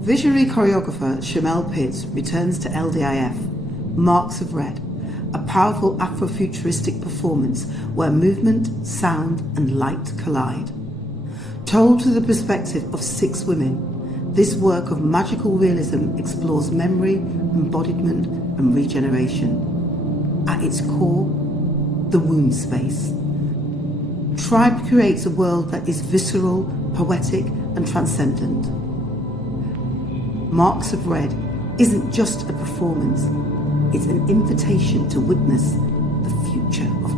Visionary choreographer Shamel Pitts returns to LDIF, Marks of Red, a powerful Afrofuturistic performance where movement, sound and light collide. Told through the perspective of 6 women, this work of magical realism explores memory, embodiment and regeneration. At its core, the womb space. Tribe creates a world that is visceral, poetic and transcendent. Marks of Red isn't just a performance, it's an invitation to witness the future of